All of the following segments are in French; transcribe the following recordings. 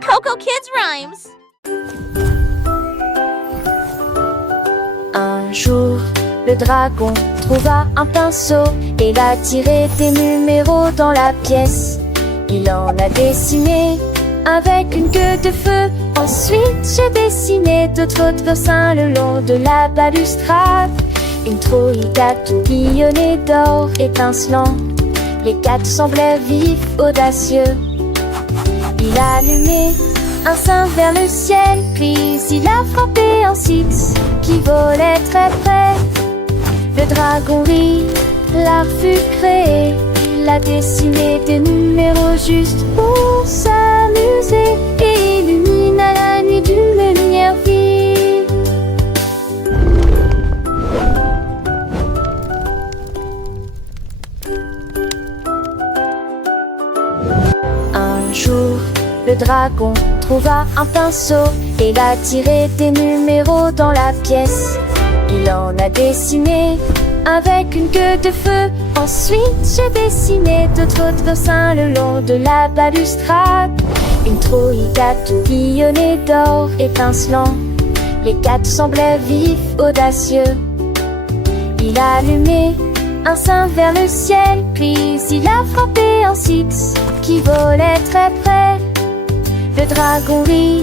Coco Kids Rhymes. Un jour, le dragon trouva un pinceau et l'a tiré des numéros dans la pièce. Il en a dessiné avec une queue de feu. Ensuite, j'ai dessiné d'autres dessins le long de la balustrade. Une trouille à tout billonné d'or étincelant. Les quatre semblaient vifs, audacieux. Il a allumé un sein vers le ciel, puis il a frappé un six qui volait très près. Le dragon rit, l'art fut créé. Il a dessiné des numéros juste pour s'amuser et illumine à la nuit d'une lumière vive. Un jour, le dragon trouva un pinceau et l'a tiré des numéros dans la pièce. Il en a dessiné avec une queue de feu. Ensuite, j'ai dessiné d'autres dessins le long de la balustrade. Une trouille à tout billonné d'or étincelant. Les quatre semblaient vifs, audacieux. Il a allumé un sein vers le ciel, puis il a frappé un six qui volait très près. Le dragon rit,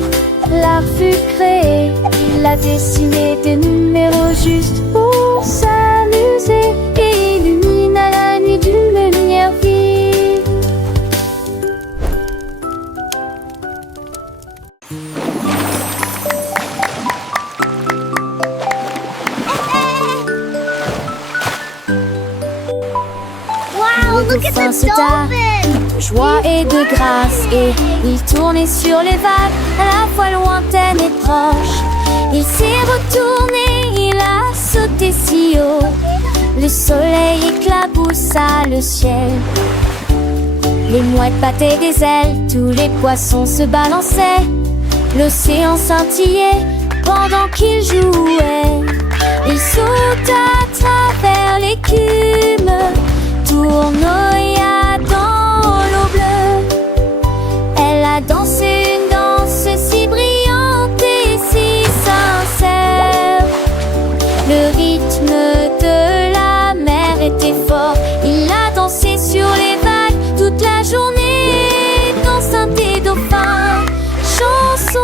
l'art fut créé. Il a dessiné des numéros juste pour s'amuser et illumine à la nuit d'une lumière vive. Wow, look at the dolphin! Joie et de grâce, et il tournait sur les vagues, à la fois lointaine et proche. Il s'est retourné, il a sauté si haut, le soleil éclaboussa le ciel. Les mouettes battaient des ailes, tous les poissons se balançaient, l'océan scintillait pendant qu'il jouait. Il saute à travers l'écume, tournoya dans l'eau bleue. Elle a dansé une danse si brillante et si sincère. Le rythme de la mer était fort. Il a dansé sur les vagues toute la journée, dansant des dauphins, chanson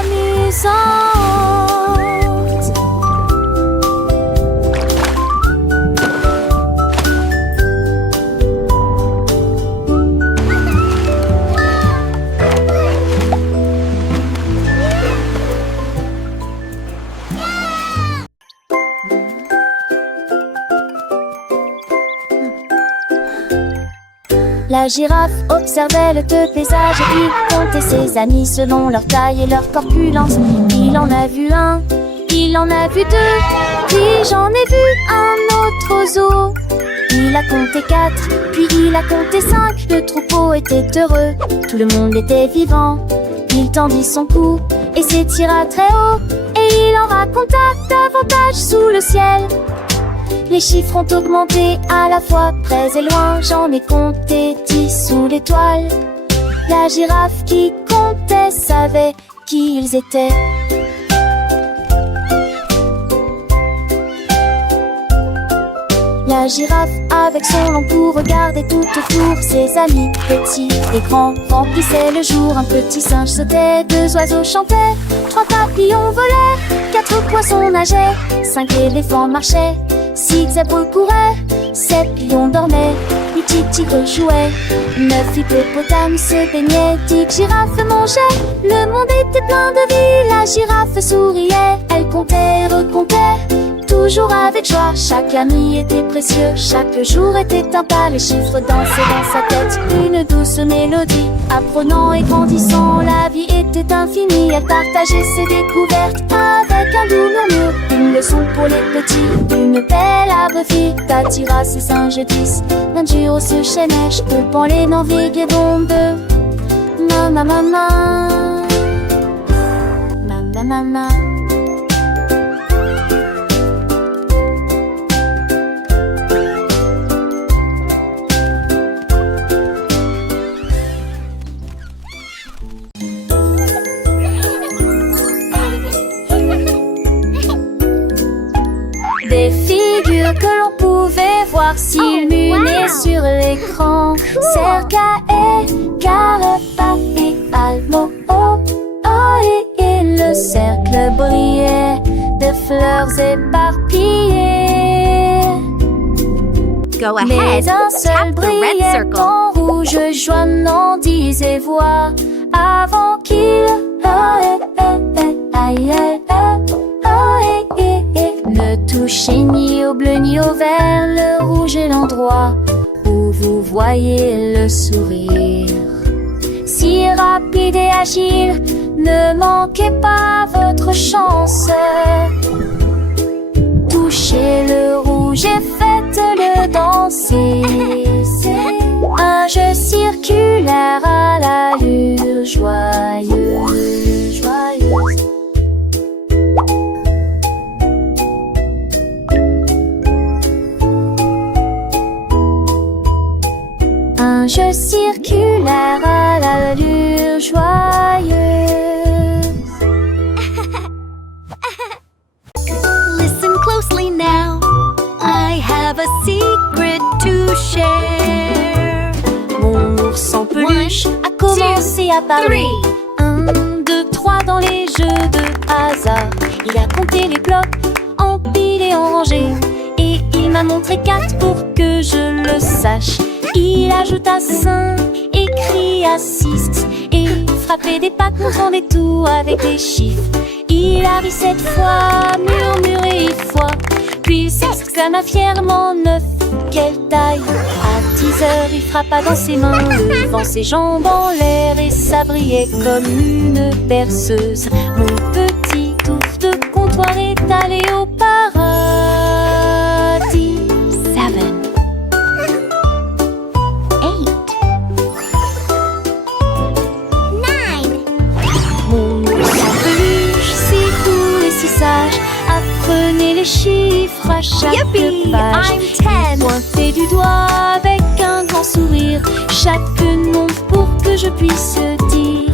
amusante. La girafe observait le paysage et il comptait ses amis selon leur taille et leur corpulence. Il en a vu un, il en a vu deux, puis j'en ai vu un autre au zoo. Il a compté 4, puis il a compté 5. Le troupeau était heureux, tout le monde était vivant. Il tendit son cou et s'étira très haut, et il en raconta davantage sous le ciel. Les chiffres ont augmenté à la fois près et loin. J'en ai compté 10 sous l'étoile. La girafe qui comptait savait qui ils étaient. La girafe avec son long cou regardait tout autour. Ses amis petits et grands remplissaient le jour. Un petit singe sautait, 2 oiseaux chantaient, 3 papillons volaient, 4 poissons nageaient, 5 éléphants marchaient, 6 zèbres couraient, 7 lions dormaient, 8 tigres jouaient, 9 hippopotames se baignaient, 10 girafes mangeaient. Le monde était plein de vie, la girafe souriait. Elle comptait, recomptait, toujours avec joie. Chaque ami était précieux, chaque jour était un pas. Les chiffres dansaient dans sa tête, une douce mélodie. Apprenant et grandissant, la vie était infinie. Elle partageait ses découvertes avec un doux murmure. Une leçon pour les petits, une belle arbre fille t'attira ses singes 10. D'un duo se chaînait, je comprends les naviguer d'onde. Mama mama, mama mama. voir s'il munait sur l'écran. Cercle A et carré, pas et almo, oh, oh, et le cercle brillait de fleurs éparpillées. Go Mais ahead. un seul Tap the red brillait circle. en rouge, joignant disait voix avant qu'il ne touchez ni au bleu ni au vert. Le rouge est l'endroit où vous voyez le sourire. Si rapide et agile, ne manquez pas votre chance. Touchez le rouge et faites-le danser. Un jeu circulaire à l'allure joyeuse, joyeuse. Un jeu circulaire à l'allure joyeuse. Listen closely now. I have a secret to share. Mon ours en peluche a commencé à parler. 1, 2, 3 dans les jeux de hasard. Il a compté les blocs, empilés et en rangée. Et il m'a montré 4 pour que je le sache. Il ajouta 5 et cria 6. Et frappait des pattes, montrant des tours avec des chiffres. Il a ri 7 fois, murmuré 8 fois. Puis il s'exclama fièrement 9. Quelle taille! À 10 heures, il frappa dans ses mains, levant ses jambes en l'air, et ça brillait comme une berceuse. Mon petit ours de comptoir est allé au paradis. 7, 8, 9. Mon ours en peluche, si doux et si sage, apprenez les chiffres à chaque Yippee! page. I'm 10. Pointez du doigt avec un grand sourire chaque nombre pour que je puisse dire.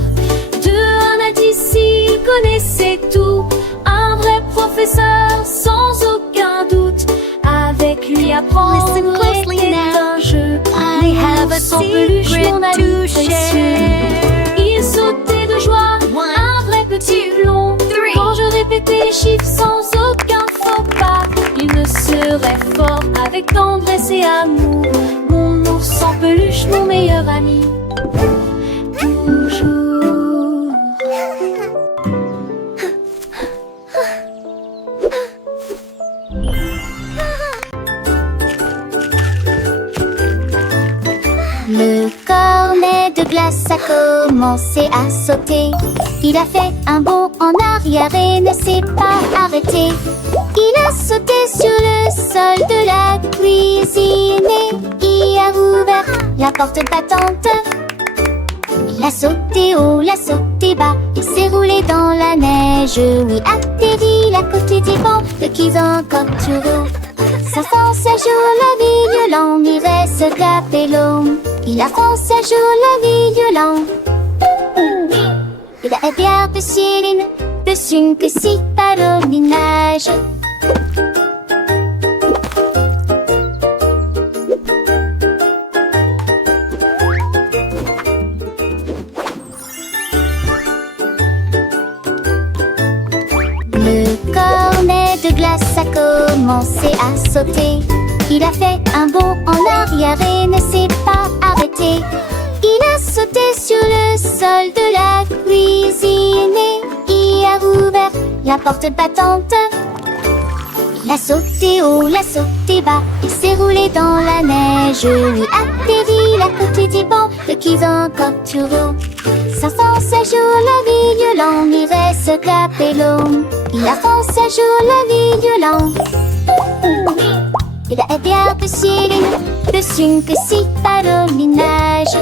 De 1 à 10, il connaissait tout. Un vrai professeur sans aucun doute. Avec lui apprendre Listen closely était now. un jeu. I have a Sans peluche, secret mon ami to précieux. share. Il sautait de joie, 1, un vrai petit blond. 3. Quand je répétais les chiffres sans aucun faux pas, il me serait fort avec tendresse et amour. Mon ours en peluche, mon meilleur ami. Toujours. Le cornet de glace a commencé à sauter. Il a fait un bond en arrière et ne s'est pas arrêté. Il a sauté sur le sol de la cuisine et il a ouvert la porte battante. Il a sauté haut, l'a sauté bas, il s'est roulé dans la neige. Oui, atterri à côté des bancs de qui encore toujours. Sa France un jour la vie violente, il reste capello. Il a France un jour la vie violente. Il a bien de Céline, de Sun que si par le minage. Le cornet de glace a commencé à sauter. Il a fait un bond en arrière et ne s'est pas arrêté. Il a sauté sur le sol de la cuisine et il a ouvert la porte battante. Il a sauté haut, l'a sauté bas, il s'est roulé dans la neige. Lui atterri à côté des bancs de qui encore toujours. Sa France un jour la vie violente, il reste capello. Il a France un jour la vie violente. Il a bien de Céline, de Sun que si par le minage.